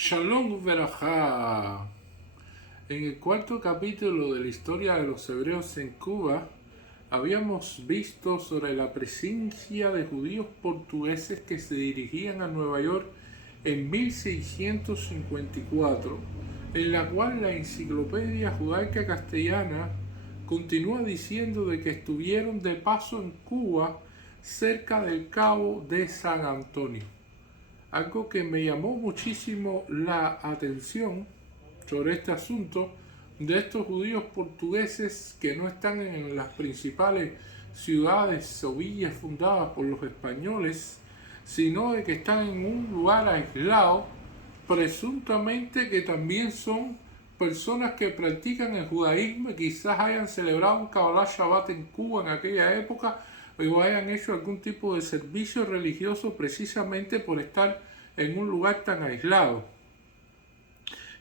Shalom Berajá. En el cuarto capítulo de la historia de los hebreos en Cuba, habíamos visto sobre la presencia de judíos portugueses que se dirigían a Nueva York en 1654, en la cual la Enciclopedia Judaica Castellana continúa diciendo de que estuvieron de paso en Cuba cerca del Cabo de San Antonio. Algo que me llamó muchísimo la atención sobre este asunto de estos judíos portugueses que no están en las principales ciudades o villas fundadas por los españoles, sino de que están en un lugar aislado, presuntamente que también son personas que practican el judaísmo y quizás hayan celebrado un Kabbalah Shabbat en Cuba en aquella época o hayan hecho algún tipo de servicio religioso precisamente por estar en un lugar tan aislado.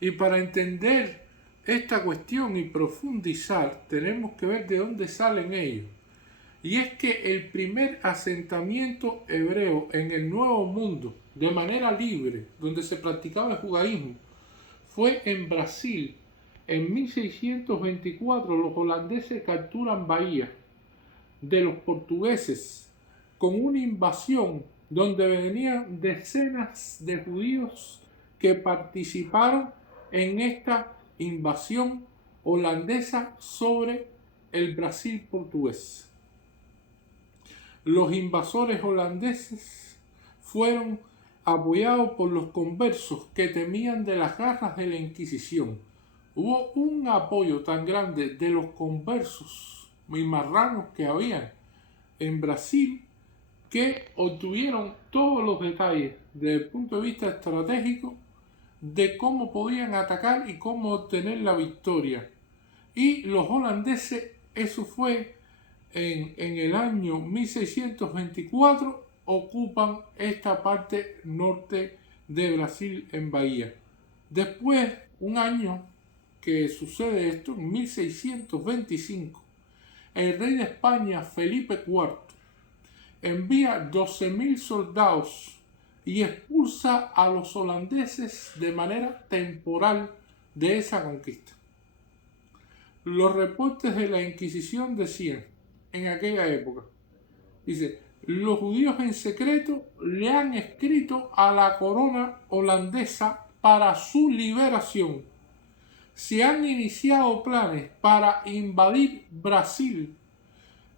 Y para entender esta cuestión y profundizar, tenemos que ver de dónde salen ellos. Y es que el primer asentamiento hebreo en el Nuevo Mundo, de manera libre, donde se practicaba el judaísmo, fue en Brasil. En 1624 los holandeses capturan Bahía de los portugueses con una invasión donde venían decenas de judíos que participaron en esta invasión holandesa sobre el Brasil portugués. Los invasores holandeses fueron apoyados por los conversos que temían de las garras de la Inquisición. Hubo un apoyo tan grande de los conversos y marranos que habían en Brasil que obtuvieron todos los detalles desde el punto de vista estratégico de cómo podían atacar y cómo obtener la victoria. Y los holandeses, eso fue en el año 1624, ocupan esta parte norte de Brasil en Bahía. Después, un año que sucede esto, en 1625, el rey de España, Felipe IV, envía 12.000 soldados y expulsa a los holandeses de manera temporal de esa conquista. Los reportes de la Inquisición decían, en aquella época, dice, los judíos en secreto le han escrito a la corona holandesa para su liberación. Se han iniciado planes para invadir Brasil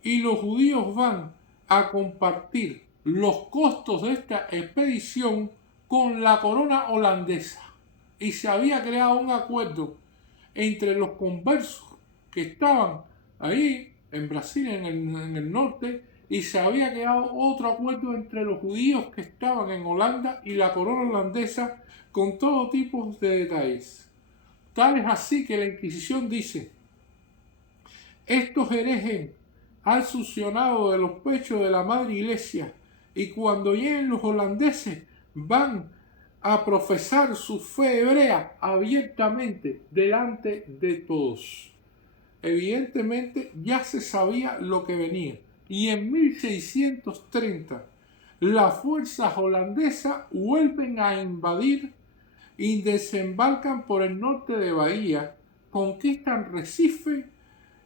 y los judíos van a compartir los costos de esta expedición con la corona holandesa. Y se había creado un acuerdo entre los conversos que estaban ahí en Brasil, en el norte, y se había creado otro acuerdo entre los judíos que estaban en Holanda y la corona holandesa con todo tipo de detalles. Tal es así que la Inquisición dice, estos herejes han succionado de los pechos de la madre iglesia y cuando lleguen los holandeses van a profesar su fe hebrea abiertamente delante de todos. Evidentemente ya se sabía lo que venía y en 1630 las fuerzas holandesas vuelven a invadir y desembarcan por el norte de Bahía, conquistan Recife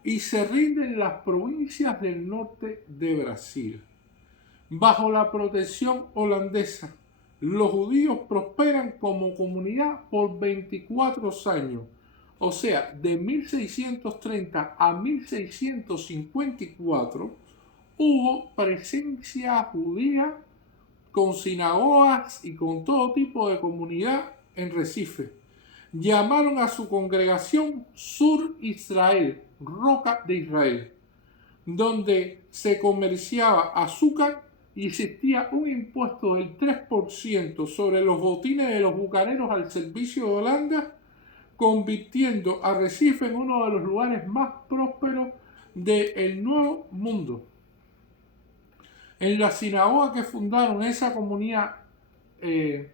y se rinden las provincias del norte de Brasil. Bajo la protección holandesa, los judíos prosperan como comunidad por 24 años, o sea, de 1630 a 1654 hubo presencia judía con sinagogas y con todo tipo de comunidad en Recife. Llamaron a su congregación Sur Israel, Roca de Israel, donde se comerciaba azúcar y existía un impuesto del 3% sobre los botines de los bucaneros al servicio de Holanda, convirtiendo a Recife en uno de los lugares más prósperos del Nuevo Mundo. En la sinagoga que fundaron esa comunidad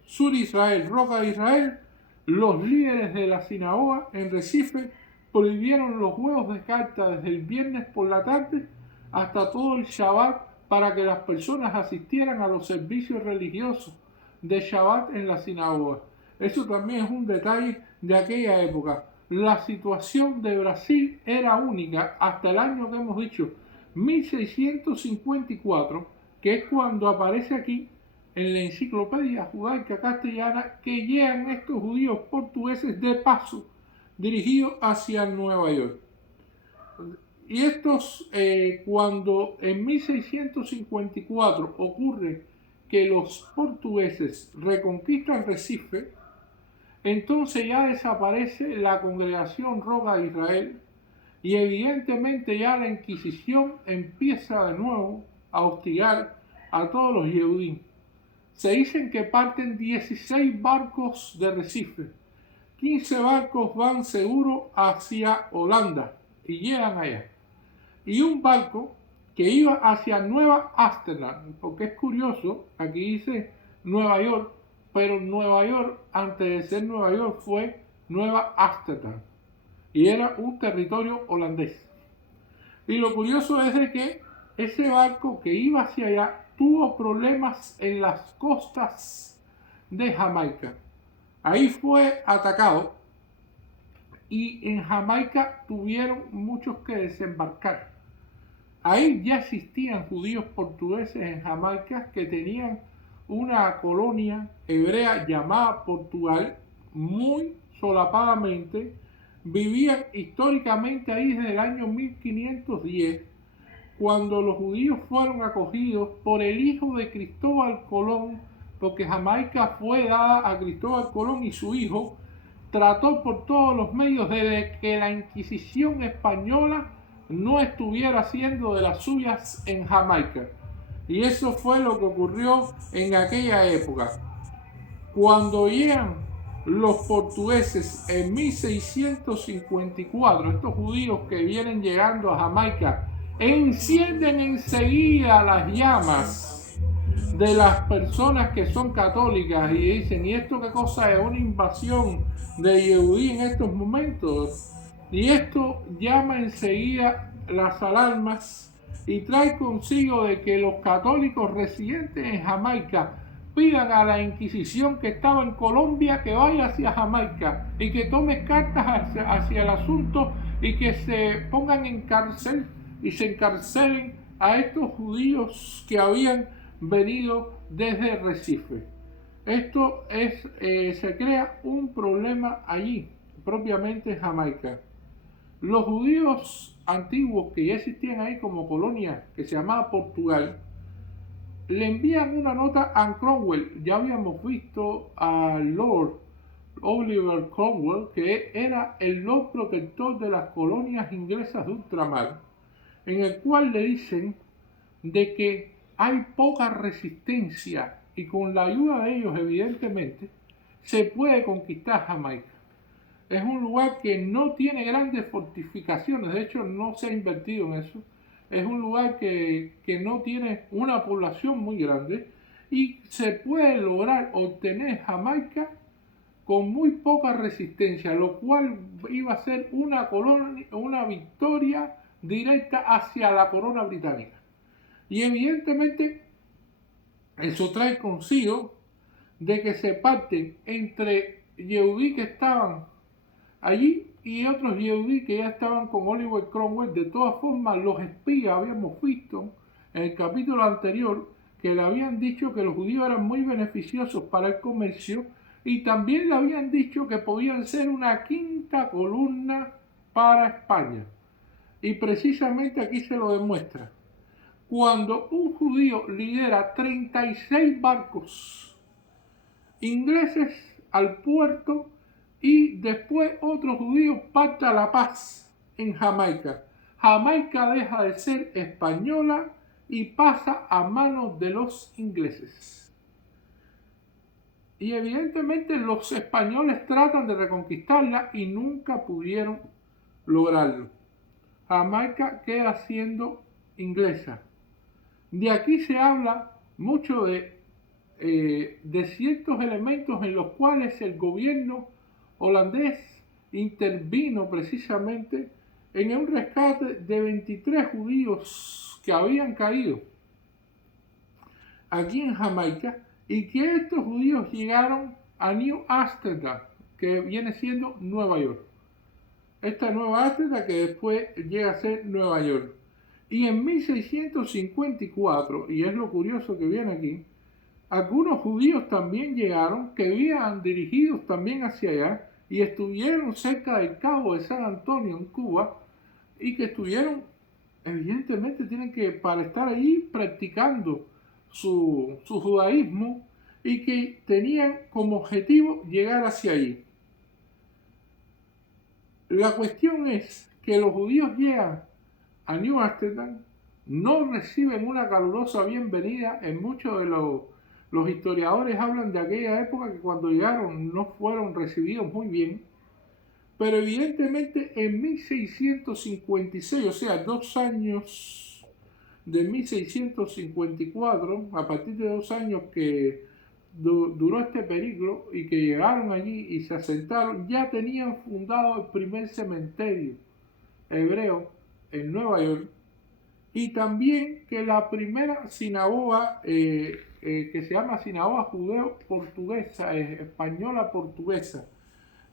Sur Israel, Roca de Israel, los líderes de la sinagoga en Recife prohibieron los huevos de carta desde el viernes por la tarde hasta todo el Shabbat para que las personas asistieran a los servicios religiosos de Shabbat en la sinagoga. Eso también es un detalle de aquella época. La situación de Brasil era única hasta el año que hemos dicho, 1654, que es cuando aparece aquí en la enciclopedia judaica castellana que llegan estos judíos portugueses de paso dirigidos hacia Nueva York. Y estos, cuando en 1654 ocurre que los portugueses reconquistan Recife, entonces ya desaparece la congregación Roca de Israel y evidentemente ya la Inquisición empieza de nuevo a hostigar a todos los Yehudim. Se dicen que parten 16 barcos de Recife, 15 barcos van seguro hacia Holanda y llegan allá. Y un barco que iba hacia Nueva Ámsterdam, porque es curioso, aquí dice Nueva York, pero Nueva York, antes de ser Nueva York, fue Nueva Ámsterdam y era un territorio holandés. Y lo curioso es de que ese barco que iba hacia allá tuvo problemas en las costas de Jamaica. Ahí fue atacado y en Jamaica tuvieron muchos que desembarcar. Ahí ya existían judíos portugueses en Jamaica que tenían una colonia hebrea llamada Portugal, muy solapadamente. Vivían históricamente ahí desde el año 1510, cuando los judíos fueron acogidos por el hijo de Cristóbal Colón, porque Jamaica fue dada a Cristóbal Colón y su hijo trató por todos los medios de que la Inquisición española no estuviera haciendo de las suyas en Jamaica. Y eso fue lo que ocurrió en aquella época. Cuando llegan los portugueses en 1654, estos judíos que vienen llegando a Jamaica, encienden enseguida las llamas de las personas que son católicas y dicen, ¿y esto qué cosa es? Una invasión de Yehudí en estos momentos. Y esto llama enseguida las alarmas y trae consigo de que los católicos residentes en Jamaica pidan a la Inquisición que estaba en Colombia que vaya hacia Jamaica y que tome cartas hacia el asunto y que se pongan en cárcel y se encarcelen a estos judíos que habían venido desde Recife. Esto es, se crea un problema allí, propiamente en Jamaica. Los judíos antiguos que ya existían ahí como colonia, que se llamaba Portugal, le envían una nota a Cromwell. Ya habíamos visto a Lord Oliver Cromwell, que era el Lord Protector de las colonias inglesas de ultramar, en el cual le dicen de que hay poca resistencia y con la ayuda de ellos, evidentemente, se puede conquistar Jamaica. Es un lugar que no tiene grandes fortificaciones, de hecho no se ha invertido en eso. Es un lugar que no tiene una población muy grande y se puede lograr obtener Jamaica con muy poca resistencia, lo cual iba a ser una victoria directa hacia la corona británica. Y evidentemente eso trae consigo de que se parten entre Yehudí que estaban allí y otros Yehudí que ya estaban con Oliver Cromwell. De todas formas, los espías habíamos visto en el capítulo anterior que le habían dicho que los judíos eran muy beneficiosos para el comercio y también le habían dicho que podían ser una quinta columna para España. Y precisamente aquí se lo demuestra. Cuando un judío lidera 36 barcos ingleses al puerto y después otro judío pacta la paz en Jamaica. Jamaica deja de ser española y pasa a manos de los ingleses. Y evidentemente los españoles tratan de reconquistarla y nunca pudieron lograrlo. Jamaica queda siendo inglesa. De aquí se habla mucho de ciertos elementos en los cuales el gobierno holandés intervino precisamente en un rescate de 23 judíos que habían caído aquí en Jamaica y que estos judíos llegaron a New Amsterdam, que viene siendo Nueva York. Esta Nueva Amsterdam que después llega a ser Nueva York. Y en 1654, y es lo curioso que viene aquí, algunos judíos también llegaron, que habían dirigidos también hacia allá, y estuvieron cerca del Cabo de San Antonio en Cuba, y que estuvieron, evidentemente tienen que, para estar allí practicando su judaísmo, y que tenían como objetivo llegar hacia allí. La cuestión es que los judíos llegan a New Amsterdam, no reciben una calurosa bienvenida. En muchos de los historiadores hablan de aquella época que cuando llegaron no fueron recibidos muy bien, pero evidentemente en 1656, o sea, 2 años de 1654, a partir de 2 años que duró este periplo y que llegaron allí y se asentaron, ya tenían fundado el primer cementerio hebreo en Nueva York, y también que la primera sinagoga que se llama sinagoga judeo-portuguesa, española portuguesa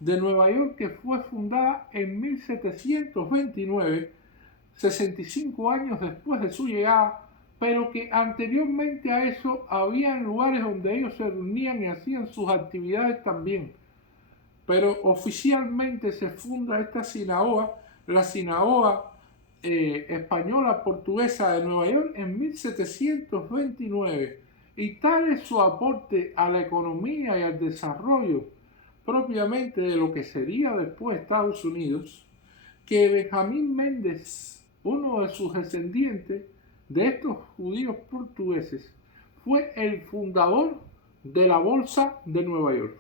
de Nueva York, que fue fundada en 1729, 65 años después de su llegada, pero que anteriormente a eso habían lugares donde ellos se reunían y hacían sus actividades también. Pero oficialmente se funda esta sinagoga, la sinagoga española portuguesa de Nueva York, en 1729, y tal es su aporte a la economía y al desarrollo propiamente de lo que sería después Estados Unidos, que Benjamín Méndez, uno de sus descendientes de estos judíos portugueses, fue el fundador de la Bolsa de Nueva York.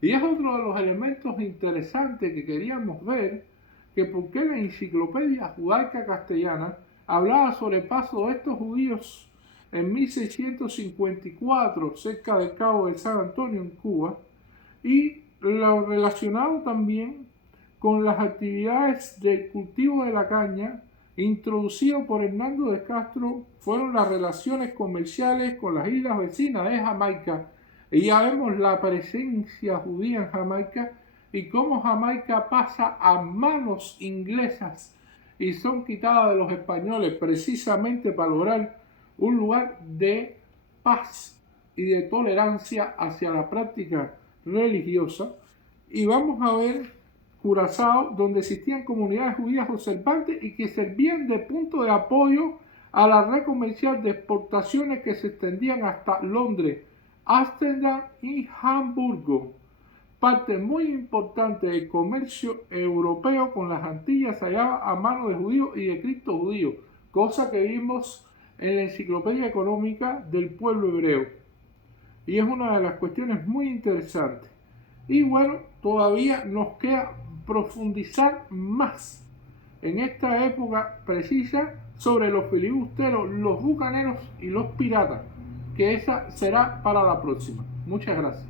Y es otro de los elementos interesantes que queríamos ver, que por qué la Enciclopedia Judaica Castellana hablaba sobre el paso de estos judíos en 1654 cerca del Cabo de San Antonio en Cuba, y lo relacionado también con las actividades del cultivo de la caña introducido por Hernando de Castro, fueron las relaciones comerciales con las islas vecinas de Jamaica. Y ya vemos la presencia judía en Jamaica y cómo Jamaica pasa a manos inglesas y son quitadas de los españoles precisamente para lograr un lugar de paz y de tolerancia hacia la práctica religiosa. Y vamos a ver Curazao, donde existían comunidades judías observantes y que servían de punto de apoyo a la red comercial de exportaciones que se extendían hasta Londres, Ámsterdam y Hamburgo. Parte muy importante del comercio europeo con las Antillas se hallaba a mano de judíos y de Cristo judío, cosa que vimos en la Enciclopedia Económica del Pueblo Hebreo. Y es una de las cuestiones muy interesantes. Y bueno, todavía nos queda profundizar más en esta época precisa sobre los filibusteros, los bucaneros y los piratas, que esa será para la próxima. Muchas gracias.